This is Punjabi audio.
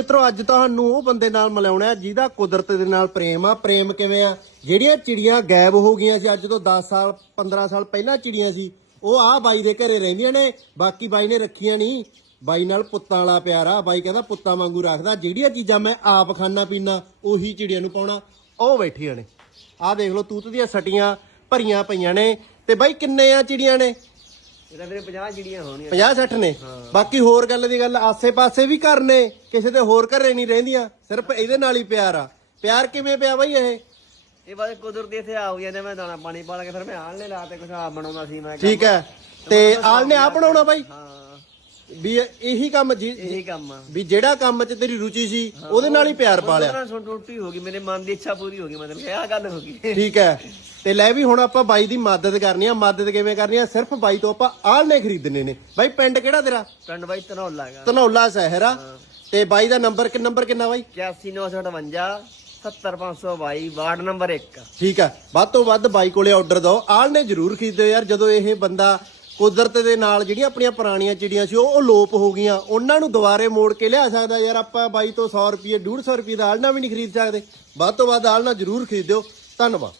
ਮਿੱਤਰੋ ਅੱਜ ਤੁਹਾਨੂੰ ਉਹ ਬੰਦੇ ਨਾਲ ਮਿਲਾਉਣਾ ਹੈ ਜਿਹਦਾ ਕੁਦਰਤ ਦੇ ਨਾਲ ਪ੍ਰੇਮ ਆ। ਪ੍ਰੇਮ ਕਿਵੇਂ ਆ? ਜਿਹੜੀਆਂ ਚਿੜੀਆਂ ਗਾਇਬ ਹੋ ਗਈਆਂ ਸੀ ਅੱਜ ਤੋਂ 10 ਸਾਲ 15 ਸਾਲ ਪਹਿਲਾਂ ਚਿੜੀਆਂ ਸੀ ਉਹ ਆ ਬਾਈ ਦੇ ਘਰੇ ਰਹਿੰਦੀਆਂ ਨੇ ਬਾਕੀ ਬਾਈ ਨੇ ਰੱਖੀਆਂ ਨਹੀਂ। ਬਾਈ ਨਾਲ ਪੁੱਤਾਂ ਵਾਲਾ ਪਿਆਰ ਆ। ਬਾਈ ਕਹਿੰਦਾ ਪੁੱਤਾਂ ਵਾਂਗੂ ਰੱਖਦਾ। ਜਿਹੜੀਆਂ ਚੀਜ਼ਾਂ ਮੈਂ ਆਪ ਖਾਣਾ ਪੀਣਾ ਉਹੀ ਚਿੜੀਆਂ ਨੂੰ ਪਾਉਣਾ। ਉਹ ਬੈਠੀਆਂ ਨੇ। ਆਹ ਦੇਖ ਲਓ ਤੂਤ ਦੀਆਂ ਸਟੀਆਂ ਭਰੀਆਂ ਪਈਆਂ ਨੇ। ਤੇ ਬਾਈ ਕਿੰਨੇ ਆ ਚਿੜੀਆਂ ਨੇ? ਇਹਦਾ ਵੀਰੇ 50 ਜਿਹੜੀਆਂ ਹੋਣੀਆਂ। 50 60 ਨੇ। ਬਾਕੀ ਹੋਰ ਗੱਲ ਦੀ ਗੱਲ ਆਸੇ-ਪਾਸੇ ਵੀ ਘਰ ਨੇ। ਕਿਸੇ ਦੇ ਹੋਰ ਘਰੇ ਨਹੀਂ ਰਹਿੰਦੀਆਂ ਸਿਰਫ ਇਹਦੇ ਨਾਲ ਹੀ ਪਿਆਰ ਆ। ਪਿਆਰ ਕਿਵੇਂ ਪਿਆ ਬਾਈ ਇਹ? ਇਹ ਬਾਅਦ ਕੁਦਰਤੀ ਇੱਥੇ ਆ ਜਾਂਦੇ ਮੈਂ ਦਾਣਾ ਪਾਣੀ ਪਾ ਕੇ ਫਿਰ ਮੈਂ ਆਣ ਲੈ ਲਾ ਤੇ ਕੁਛ ਆਪ ਬਣਾਉਂਦਾ ਸੀ ਮੈਂ ਠੀਕ ਹੈ। ਤੇ ਆਲ ਨੇ ਆ ਬਣਾਉਣਾ ਬਾਈ? ਹਾਂ। ਵੀ ਇਹੀ ਕੰਮ ਜੀ ਇਹੀ ਕੰਮ ਆ। ਵੀ ਜਿਹੜਾ ਕੰਮ 'ਚ ਤੇਰੀ ਰੁਚੀ ਸੀ ਉਹਦੇ ਨਾਲ ਹੀ ਪਿਆਰ ਪਾ ਲਿਆ। ਉਹਨਾਂ ਸੁਣ ਟੁੱਟੀ ਹੋ ਗਈ ਮੇਰੇ ਮਨ ਦੀ ਇੱਛਾ ਪੂਰੀ ਹੋ ਗਈ ਮਤਲਬ ਇਹ ਗੱਲ ਹੋ ਗਈ। ਠੀਕ ਹੈ। ਤੇ ਲੈ ਵੀ ਹੁਣ ਆਪਾਂ ਬਾਈ ਦੀ ਮਦਦ ਕਰਨੀ ਆ। ਮਦਦ ਕਿਵੇਂ ਕਰਨੀ ਆ? ਸਿਰਫ ਬਾਈ ਤੋਂ ਆਪਾਂ ਆਲ ਨੇ ਖਰੀਦਣੇ ਨੇ। ਬਾਈ ਪਿੰਡ ਕਿਹੜਾ ਤੇਰਾ? ਪਿੰਡ ਬਾਈ ਧਨੌਲਾ ਹੈਗਾ। ਧਨੌਲਾ ਸ਼ਹਿਰ ਆ। ਤੇ ਬਾਈ ਦਾ ਨੰਬਰ ਕਿ ਨੰਬਰ ਕਿੰਨਾ ਬਾਈ? 81958 70522 ਵਾਰਡ ਨੰਬਰ 1 ਠੀਕ ਆ। ਵੱਧ ਤੋਂ ਵੱਧ ਬਾਈ ਕੋਲੇ ਆਰਡਰ ਦਿਓ। ਆਲ ਨੇ ਜ਼ਰੂਰ ਖਰੀਦਿਓ ਯਾਰ ਜਦੋਂ ਇਹ ਬੰਦਾ ਕੁਦਰਤ ਦੇ ਨਾਲ ਜਿਹੜੀਆਂ ਆਪਣੀਆਂ ਪੁਰਾਣੀਆਂ ਚਿੜੀਆਂ ਸੀ ਉਹ ਅਲੋਪ ਹੋ ਗਈਆਂ। ਉਹਨਾਂ ਨੂੰ ਦੁਬਾਰੇ ਮੋੜ ਕੇ ਲਿਆ ਸਕਦਾ ਯਾਰ। ਆਪਾਂ ਬਾਈ ਤੋਂ 100 ਰੁਪਏ 150 ਰੁਪਏ ਦਾ ਆਲਣਾ ਵੀ ਨਹੀਂ ਖਰੀਦ ਸਕਦੇ। ਵੱਧ ਤੋਂ ਵੱਧ ਆਲਣਾ ਜ਼ਰੂਰ ਖਰੀਦਿਓ। ਧੰਨਵਾਦ।